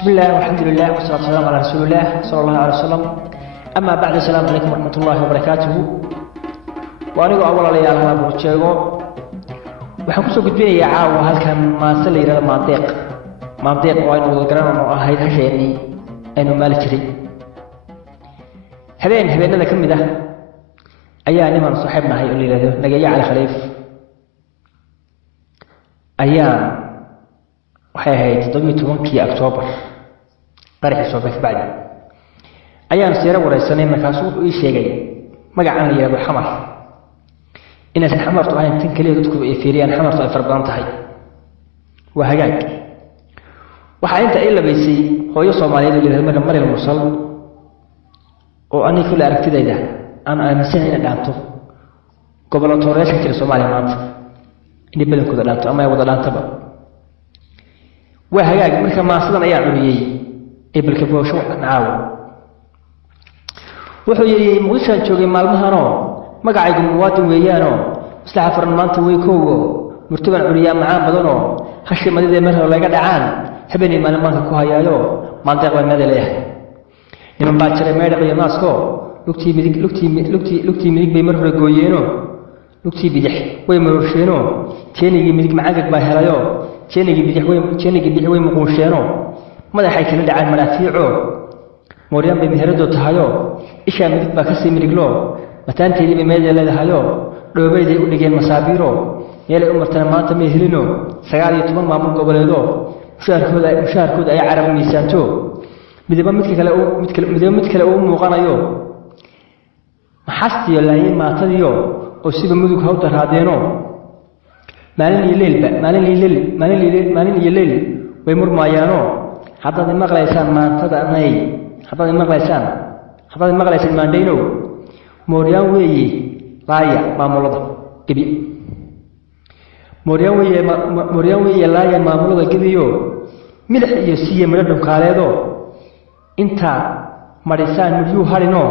بسم الله والحمد لله والصلاة والسلام على رسول الله صلى الله عليه وسلم. أما بعد السلام عليكم ورحمة الله وبركاته. وأنا أول لي على ما بقوله waxaan ku soo gudbinayaa caawa halkan maanta la yiraahdo maandeeq oo aynu wada garanayno oo ahayd hasheenii aynu maal jiray habeenada ka mid ah ayaa niman saaxiibnahay oo la yiraahdo nagaya cali khaliif ayaa waxay ahayd 17 Oktoobar qarixii soo baxay ayaan sii waraysanay markaas uu ii sheegay magacaan la yiraahdo xamar إن الحمر طبعاً تنكلي تدخل إثيريان حمر طبعاً فربان تحي وهجاج وحين إلا بيسي هو يصوم على يد اللي هم المر المرسل وأني كل أركتي ده أنا مسيحي أدانته قبل التوريش كتير صومالي مانت إني بدل كذا دانته أما يوضع دانته بقى وهجاج مركب ما صدنا يعملي إبل كبوش نعاو وحوي مغشى شوقي مال مهانو magacaygu muwaadin weeyaano islaha faran maanta way koogo murtaban curiyaa macaan badano hashimadii mar hore laga dhacaan habeenii maalmaanka ku hayaayo maandeeq waa leeyahay niman baa jiray meedhaq iyo naasko lugtii midig bay mar hore gooyeeno lugtii bidix way maroosheeno teenigii midig macaan baa helayo teenigii bidix way muquusheeno madaxay kala dhacaan malaafiico mooriyaan bay meherado tahayo isha midig baa ka sii midiglo mataanteedii bay meedii leedahayo dhoobayday u dhigeen masaabiiro meelay u martana maanta ma helino 19 maamul goboleedo mushaarkooda ay carab miisaanto midba mid kale uu muuqanayo maxastiyo laayeen maatadiyo oo sida mudug hawda raadeeno maalin iyo leel way murmaayaano haddaad maqlaysaan maantada anay haddaad maqlaysaan maandayno mooriyaan weeye laaya maamulada gabi mooriyaan weeye laaya maamulada gabiyo midax iyo siiye midho dhunkaaleedo inta marisaan midyuu harino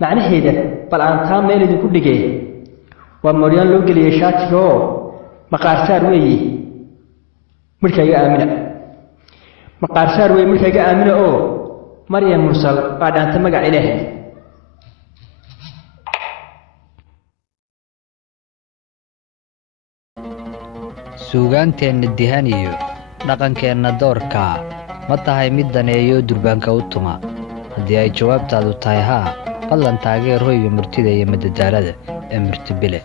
macnaheeda bal aan taa meel idinku dhigay waa mooriyaan loo geliyay shaatiga oo maqaarsaar weeye markayga aamina oo Maryam Mursal baa dhaanta magac Ilaahay suugaanteenna dihan iyo dhaqankeenna doorka ma tahay mid daneeyo durbaanka u tuma haddii ay jawaabtaadu tahay haa fadlan taageer hoyga murtida iyo madadaalada ee murtibile